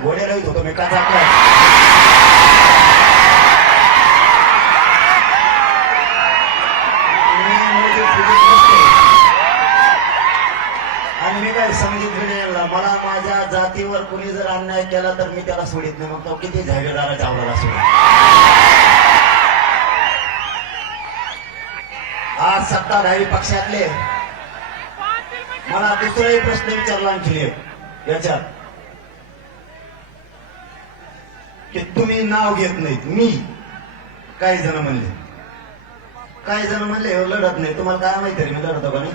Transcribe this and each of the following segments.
घोडे राहत होतो मी का. आणि मी काय घेणे मला माझ्या जातीवर कुणी जर अन्याय केला तर मी त्याला सोडित नाही मग तो किती जागीरदाराच्या आवडाला सोडित आज सत्ताधारी पक्षातले. मला दुसराही प्रश्न विचारला आणखी याच्यात. की तुम्ही नाव घेत नाहीत. मी. काही जण म्हणले. काही जण म्हणले "हो, लढत नाही. तुम्हाला काय माहिती मी लढतो का नाही?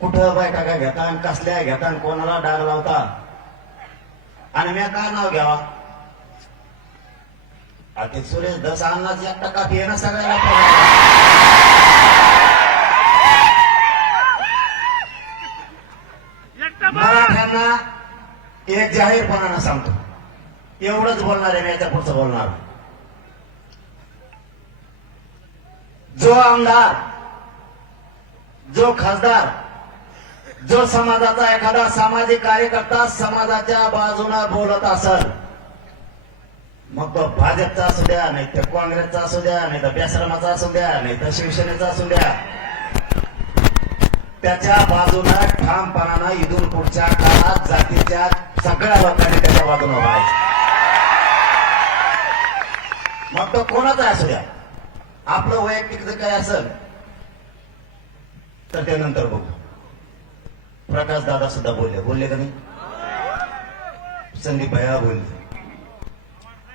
कुठं बायका काय घेता आणि कसल्या घेता आणि कोणाला डाग लावता? आणि मी काय नाव घ्यावा. आता सुरेश दस अन्नाच एक टक्का फी आहे ना सगळ्याला. पगार. मराठ्यांना एक जाहीरपणानं सांगतो. एवढंच बोलणार आहे मी याच्या पुढचं बोलणार. जो आमदार जो खासदार जो समाजाचा एखादा सामाजिक कार्यकर्ता समाजाच्या बाजूला बोलत असल मग तो भाजपचा असू द्या नाही तर काँग्रेसचा असू द्या नाही तर बेसरमाचा असू द्या नाही तर शिवसेनेचा असू द्या. त्याच्या बाजूला ठामपणानं इथून पुढच्या काळात जातीच्या सगळ्या लोकांनी त्याच्या बाजूला उभा मग तो कोणाचा असू द्या. आपलं वैयक्तिक जर काय असेल तर ते नंतर बघू. प्रकाश दादा सुद्धा बोलले. बोलले का नाही? संदीप भैया बोलले.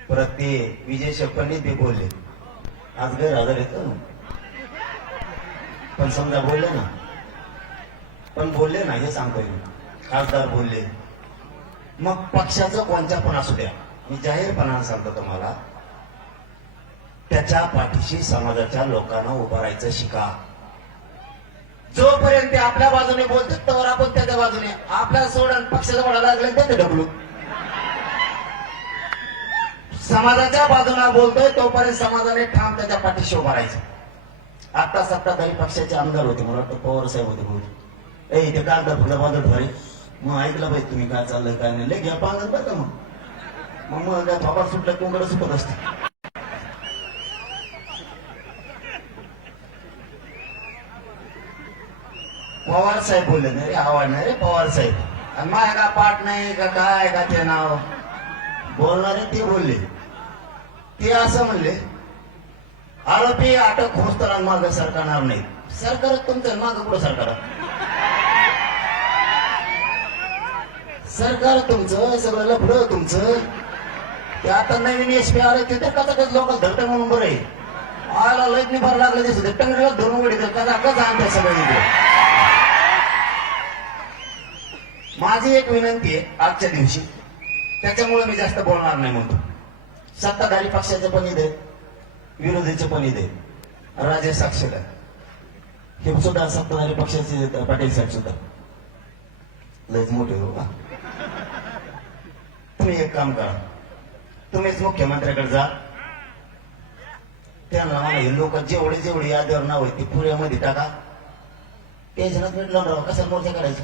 परत ते विजय शेप्पंडित ते बोलले. आज गैरहजर येतो पण समजा बोलले ना. पण बोलले ना हे सांगतो मी. खासदार बोलले. मग पक्षाचं कोणत्या पण असू द्या. मी जाहीरपणानं सांगतो तुम्हाला त्याच्या पाठीशी समाजाच्या लोकांना उभं राहायचं शिका. जोपर्यंत ते आपल्या बाजूने बोलतात तर आपण त्याच्या बाजूने. आपल्या सोडून पक्षाचं म्हणा लागले ते डबलू. समाजाच्या बाजूला बोलतोय तोपर्यंत समाजाने ठाम त्याच्या पाठीशी उभा राहायचं. आता सत्ताधारी पक्षाचे आमदार होते मला वाटतं पवार साहेब होते बहुत ए इथे कागदा फुलं बाजूला ठरे मग ऐकलं पाहिजे तुम्ही काय चाललंय काय नाही. लय घ्या पांगत बरं का मग? मग काय थोपाट सुटलं कोंगड सुटत असते पवार साहेब बोलले नाही रे आवड नाही रे पवार साहेब. आणि माझ्या का पाठ नाही का काय का ते नाव? बोलणारे ते बोलले. ते असं म्हणले आरोपी अटक होस्तर माग सरकारणार नाही. सरकार तुमचं माग कुठं सरकार? सरकार तुमचं सगळं लफडं तुमचं. ते आता नवीन एस पी आले ते तर कसं लोक धरतं म्हणून बरं आहे. आला लग्न भर लागलं दिसत टंगडीला धरून उडी कसा कसं आणतात सगळं इथे माझी एक विनंती आहे आजच्या दिवशी. त्याच्यामुळे मी जास्त बोलणार नाही म्हणतो. सत्ताधारी पक्षाचे पण इथे विरोधीचे पण इथे. राजे साक्षर हे सुद्धा सत्ताधारी पक्षाचे पाटील साहेब सुद्धा. लयच मोठे हो का तुम्ही एक काम करा. तुम्हीच मुख्यमंत्र्याकडे जा. त्यांना हे लोक जेवढे जेवढे यादीवर नाव आहे ते पुण्यामध्ये टाका. टेन्शनच मिटलं राव कशाला मोर्चा करायचं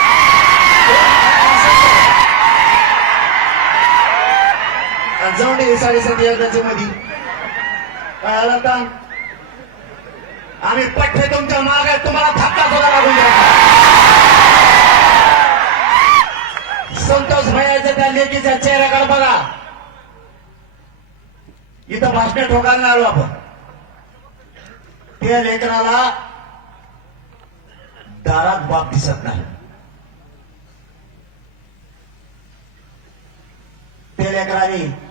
आणि जाऊन दे साडेसात एकदाच्या मध्ये कळालं का आम्ही पठ्ठे तुमच्या माग आहे, तुम्हाला धक्का सुद्धा लागून द्या संतोष भैयाच्या त्या लेकीच्या चेहऱ्याकडे बघा. इथं भाषण ठोकायला आलो आपण. त्या लेखनाला दारात बाप दिसत नाही. त्या लेखनाने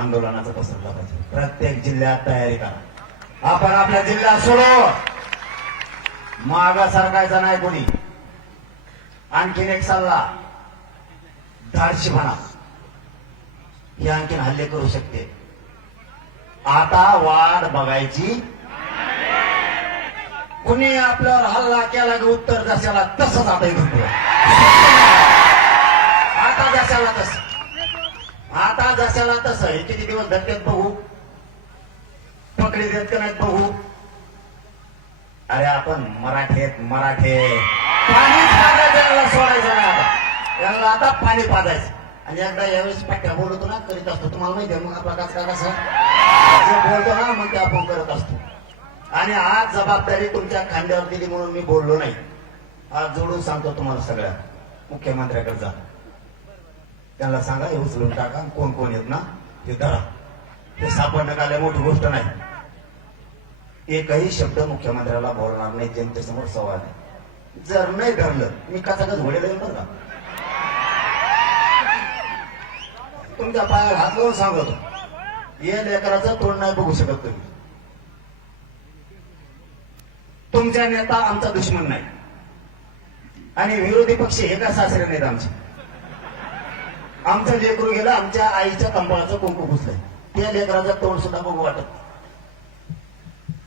आंदोलनाचं पसरलं पाहिजे प्रत्येक जिल्ह्यात तयारी करा. आपण आपल्या जिल्ह्यात सोडो मागा सरकायचा नाही कोणी. आणखीन एक सल्ला धाडशीपणा हे आणखीन हल्ले करू शकते. आता वाट बघायची. कुणी आपल्यावर हल्ला केला की उत्तर जशाला तसंच आता इथून आता जशाला तस. आता जशाला तसं हे किती दिवस धक्क्यात बघू? पकडी देत का नाही बघू? अरे आपण मराठे मराठे पाणी पाजायचं सोडायचं आता. याला आता पाणी पाजायचं. आणि एकदा यावेळेस पट्ट्या बोलतो ना करीत असतो. तुम्हाला माहिती आहे मग आपला काच का कसं जे बोलतो ना मग ते आपण करत असतो. आणि आज जबाबदारी तुमच्या खांद्यावर दिली म्हणून मी बोललो नाही. आज जोडून सांगतो तुम्हाला सगळ्या. मुख्यमंत्र्याकडे जा. त्यांना सांगा हे उचलून टाका कोण कोण येत ना हे धरा हे सापडणं काय मोठी गोष्ट नाही. एकही शब्द मुख्यमंत्र्याला बोलणार नाही जनतेसमोर सवाल आहे. जर नाही धरलं मी कसा कच घोडे येईल बरं का? तुमच्या पायावर हात लावून सांगतो. या लेकराचं तोंड नाही बघू शकत तुम्ही. तुमचा नेता आमचा दुश्मन नाही. आणि विरोधी पक्ष हे का सासरे नाहीत आमचे? आमचं लेकरू गेलं आमच्या आईच्या कंबळाचं कुंकू पुसलंय. त्या लेकराचं तोंड सुद्धा बघू वाटत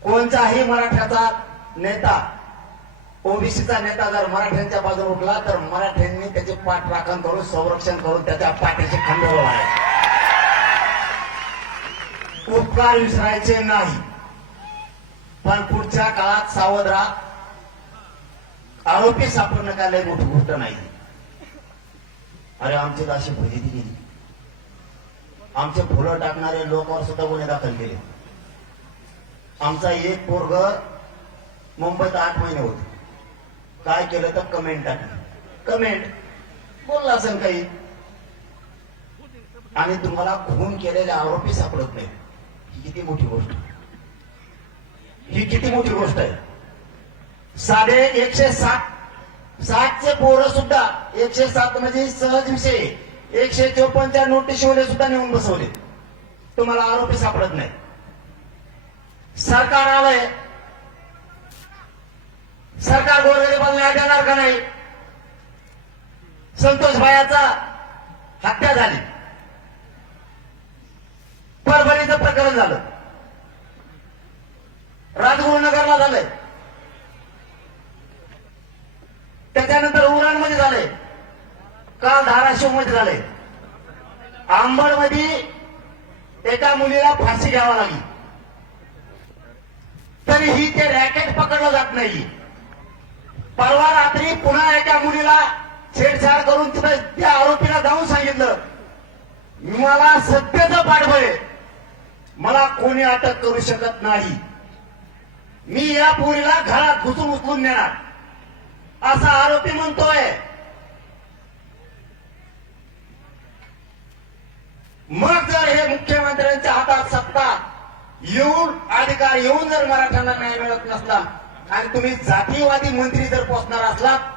कोणताही मराठ्याचा नेता ओबीसीचा नेता जर मराठ्यांच्या बाजूला उठला तर मराठ्यांनी त्याचे पाठ राखण करून संरक्षण करून त्याच्या पाठीचे खंड वाढायचे उपकार विसरायचे नाही. पण पुढच्या काळात सावध राहा. आरोपी सापडणं काय लय मोठी गोष्ट नाही. अरे आमची अशी फजिती गेली आमचे फुलं टाकणारे लोकांवर सुद्धा गुन्हे दाखल केले. आमचा एक पोरग मुंबईत आठ महिने होते. काय केलं तर कमेंट टाकलं. कमेंट बोलला असेल काही. आणि तुम्हाला खून केलेले आरोपी सापडत नाही ही किती मोठी गोष्ट. ही किती मोठी गोष्ट आहे. साडे एकशे सात सातचे पोरं सुद्धा एकशे सात म्हणजे सहज विषय एकशे चोपन्नच्या नोटीसवाले सुद्धा नेऊन बसवले. तुम्हाला आरोपी सापडत नाही. सरकार आलंय. सरकार गोरगरिबांना न्याय देणार का नाही? संतोष भायाचा हत्या झाली. परभणीचं प्रकरण झालं. राजगुरुनगरला झालंय. काल झालंय. एका मुलीला फाशी घ्यावा लागली. तरीही ते रॅकेट पकडलं जात नाही. परवा रात्री पुन्हा एका मुलीला छेडछाड करून तिथं त्या आरोपीला जाऊन सांगितलं मला सत्यचं पाठबळ मला कोणी अटक करू शकत नाही. मी या पोरीला घरात घुसून उचलून नेणार. असा आरोपी म्हणतोय. मग जर हे मुख्यमंत्र्यांच्या हातात सत्ता येऊन अधिकार येऊन जर मराठ्यांना न्याय मिळत नसला आणि तुम्ही जातीवादी मंत्री जर पोचणार असलात